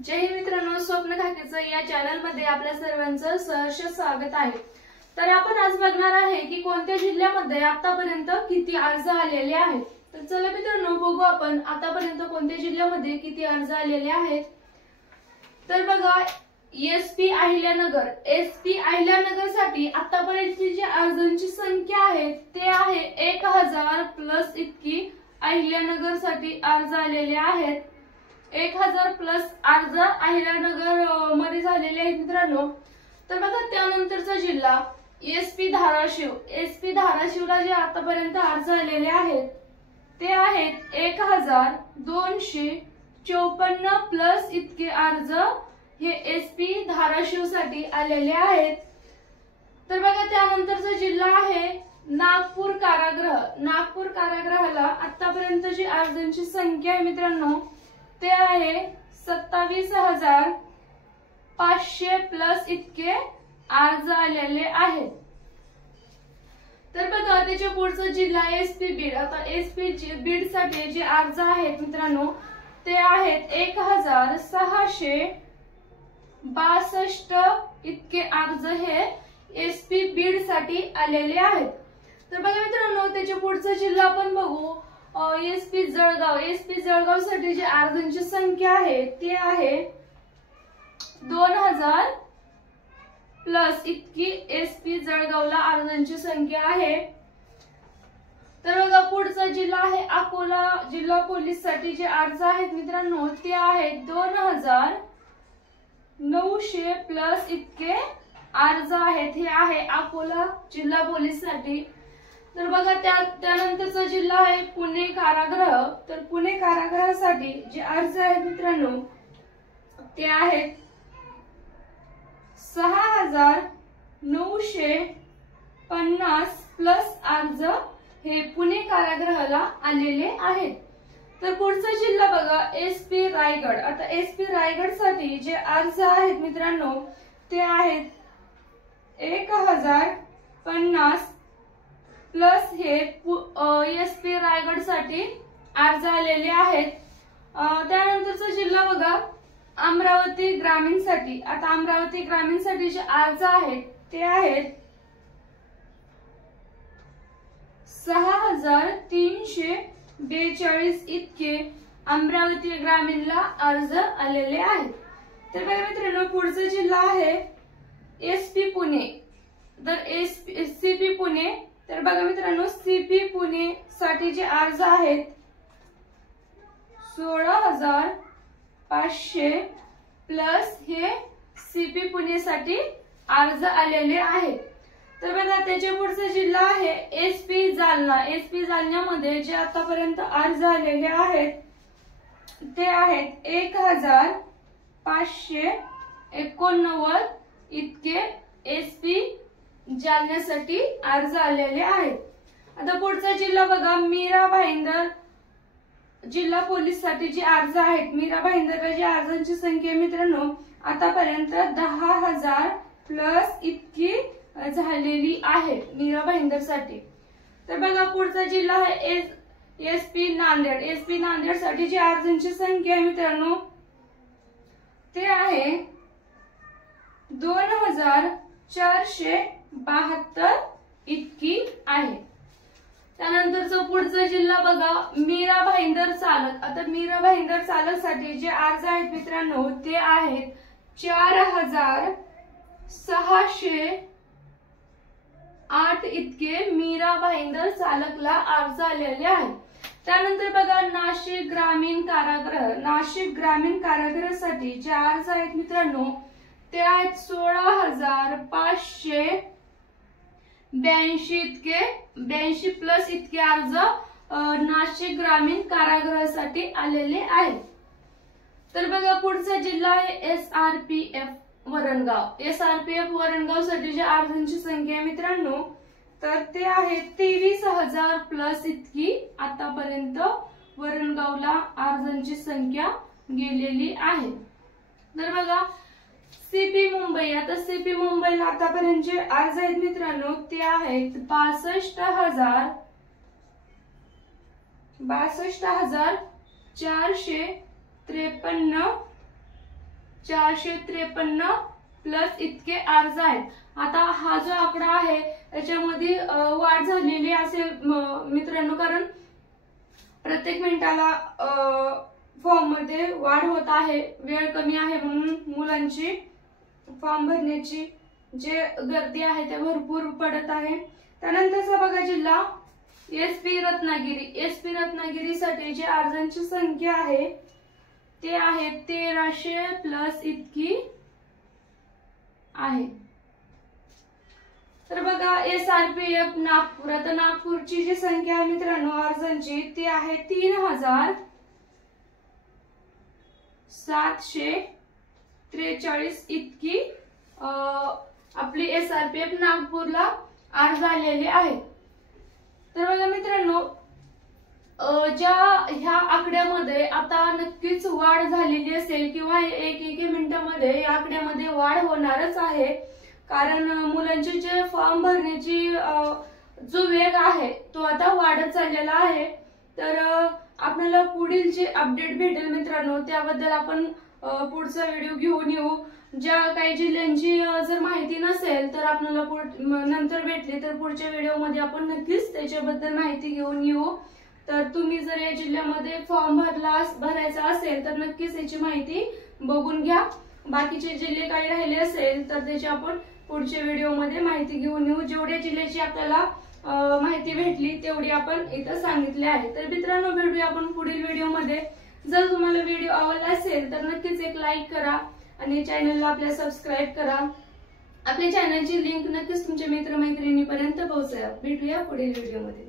जय हिंद मित्रांनो, स्वप्न खाकेचं या चॅनल मध्ये आपल्या सर्वांचं सहर्ष स्वागत आहे। तर आपण आज बघणार आहे की कोणत्या जिल्ह्यामध्ये आतापर्यंत किती अर्ज आलेले आहेत। तर चला मित्रांनो बघू आपण आतापर्यंत कोणत्या जिल्ह्यामध्ये किती अर्ज आलेले आहेत। तर बघा, एसपी अहिल्यानगर साठी आतापर्यंतची जी अर्जांची संख्या आहे ते आहे 1000 प्लस इतकी अहिल्यानगर साठी अर्ज आलेले आहेत। 1000 प्लस अर्ज अहिल्यानगर मध्ये झालेले आहेत मित्रांनो। तर बघा, त्यानंतरचा जिल्हा एसपी धाराशिवला जे आतापर्यंत अर्ज आलेले आहेत ते आहेत 1254 प्लस इतके अर्ज हे एसपी धाराशिव साठी आलेले आहेत। तर बघा, त्यानंतरचा जिल्हा आहे नागपूर कारागृहाला आतापर्यंत जी अर्जांची संख्या आहे मित्रांनो ते आहे 27500 प्लस इतके अर्ज आलेले आहेत। तर बघा, त्याच्या पुढचा जिल्हा एसपी बीड। आता एसपी बीड साठी जे अर्ज आहेत मित्रांनो ते आहेत 1662 इतके अर्ज हे एसपी बीड साठी आलेले आहेत। तर बघा मित्रांनो, त्याच्या पुढचा जिल्हा आपण बघू एसपी जळगाव साठी जी अर्जांची संख्या आहे ती आहे 2000 प्लस इतकी एसपी जळगावला अर्जांची संख्या आहे। तर बघा, पुढचा जिल्हा आहे अकोला। जिल्हा पोलीस साठी जे अर्ज आहेत मित्रांनो ते आहेत 2900 प्लस इतके अर्ज आहेत, हे आहे अकोला जिल्हा पोलीस साठी। तर बघा, त्यानंतरचा जिल्हा आहे पुणे कारागृह। तर पुणे कारागृहासाठी जे अर्ज आहेत मित्रांनो ते आहेत 6950 प्लस अर्ज हे पुणे कारागृहाला आलेले आहेत। तर पुढचा जिल्हा बघा एसपी रायगड। आता एसपी रायगड साठी जे अर्ज आहेत मित्रांनो ते आहेत 1050 प्लस हे एसपी रायगड साठी अर्ज आलेले आहेत। त्यानंतरचा जिल्हा बघा अमरावती ग्रामीण साठी। आता अमरावती ग्रामीण साठी जे अर्ज आहेत ते आहेत 6342 इतके अमरावती ग्रामीणला अर्ज आलेले आहेत। तर बघा मित्रांनो, पुढचा जिल्हा आहे एसपी पुणे। तर सीपी पुणे। तर बघा मित्रांनो, सीपी पुणे साठी जे अर्ज आहेत 16500 प्लस हे सीपी पुणे साठी अर्ज आलेले आहेत। तर बघा, त्याच्या पुढचा जिल्हा आहे एसपी जालना। एसपी जालन्यामध्ये जे आतापर्यंत अर्ज आलेले आहेत ते आहेत 1589 इतके एसपी जालन्यासाठी अर्ज आलेले आहेत। आता पुढचा जिल्हा बघा मीरा भाईंदर। जिल्हा पोलीस साठी जे अर्ज आहेत मीरा भाईंदरला जी अर्जांची संख्या मित्रांनो आतापर्यंत 10000 प्लस इतकी झालेली आहे मीरा भाईंदर साठी। तर बघा, पुढचा जिल्हा आहे एसपी नांदेड। एसपी नांदेड साठी जी अर्जांची संख्या आहे मित्रांनो ते आहे 2472 इतकी आहे। त्यानंतरचा पुढचा जिल्हा बघा मीरा भाईंदर चालक। आता मीरा भाईंदर चालक साठी जे अर्ज आहेत मित्रांनो ते आहेत 4608 इतके मीरा भाईंदर चालकला अर्ज आलेले आहेत। त्यानंतर बघा नाशिक ग्रामीण कारागृहासाठी जे अर्ज आहेत मित्रांनो ते आहेत 16582 प्लस इतके अर्ज नाशिक ग्रामीण कारागृहासाठी आलेले आहेत। तर बघा, पुढचा जिल्हा आहे एसआरपीएफ वरणगाव साठी जे अर्जांची संख्या आहे मित्रांनो तर ते आहे 23000 प्लस इतकी आतापर्यंत वरणगावला अर्जांची संख्या गेलेली आहे। तर बघा, सीपी मुंबई। आता सीपी मुंबईला आतापर्यंत जे अर्ज आहेत मित्रांनो ते आहेत 62453 453 प्लस इतके अर्ज आहेत. आता हा जो आकडा आहे त्याच्यामध्ये वाढ झालेली असेल मित्रांनो, कारण प्रत्येक मिनिटाला फॉर्म मध्ये वाढ होत आहे, वेळ कमी आहे म्हणून मुलांची फॉर्म भरण्याची जे गर्दी आहे ते भरपूर पडत आहे. त्यानंतरचा बघा जिल्हा एसपी रत्नागिरी. एसपी रत्नागिरीसाठी जे अर्जांची संख्या आहे ते आहे 1300 प्लस इतकी आहे. तर बघा SRPF नागपूर. आता नागपूरची जी संख्या आहे मित्रांनो अर्जांची ती आहे 3743 इतकी आपली SRPF नागपूरला अर्ज आलेले आहेत. तर बघा मित्रांनो ह्या आकड्यामध्ये आता नक्कीच वाढ झालेली असेल किंवा एक मिनिटामध्ये या आकड्यामध्ये वाढ होणारच आहे, कारण मुलांचे जे फॉर्म भरण्याची जो वेग आहे तो आता वाढत चाललेला आहे. तर आपल्याला पुढील जे अपडेट भेटेल मित्रांनो त्याबद्दल आपण पुढचा व्हिडिओ घेऊन येऊ. ज्या काही जिल्ह्यांची जर माहिती नसेल तर आपल्याला नंतर भेटली तर पुढच्या व्हिडिओमध्ये आपण नक्कीच त्याच्याबद्दल माहिती घेऊन येऊ. तर तुम्ही जर या जिल्ह्यामध्ये फॉर्म भरायचा असेल तर नक्कीच याची माहिती बघून घ्या. बाकीचे जिल्हे काही राहिले असेल तर त्याची आपण पुढच्या व्हिडिओमध्ये माहिती घेऊन येऊ. जेवढ्या जिल्ह्याची आपल्याला माहिती भेटली तेवढी आपण इथं सांगितले आहे. तर मित्रांनो भेटूया आपण पुढील व्हिडिओमध्ये. जर तुम्हाला व्हिडिओ आवडला असेल तर नक्कीच एक लाईक करा आणि चॅनलला आपल्या सबस्क्राईब करा. आपल्या चॅनलची लिंक नक्कीच तुमच्या मित्रमैत्रिणींपर्यंत पोहोचवा. भेटूया पुढील व्हिडिओमध्ये.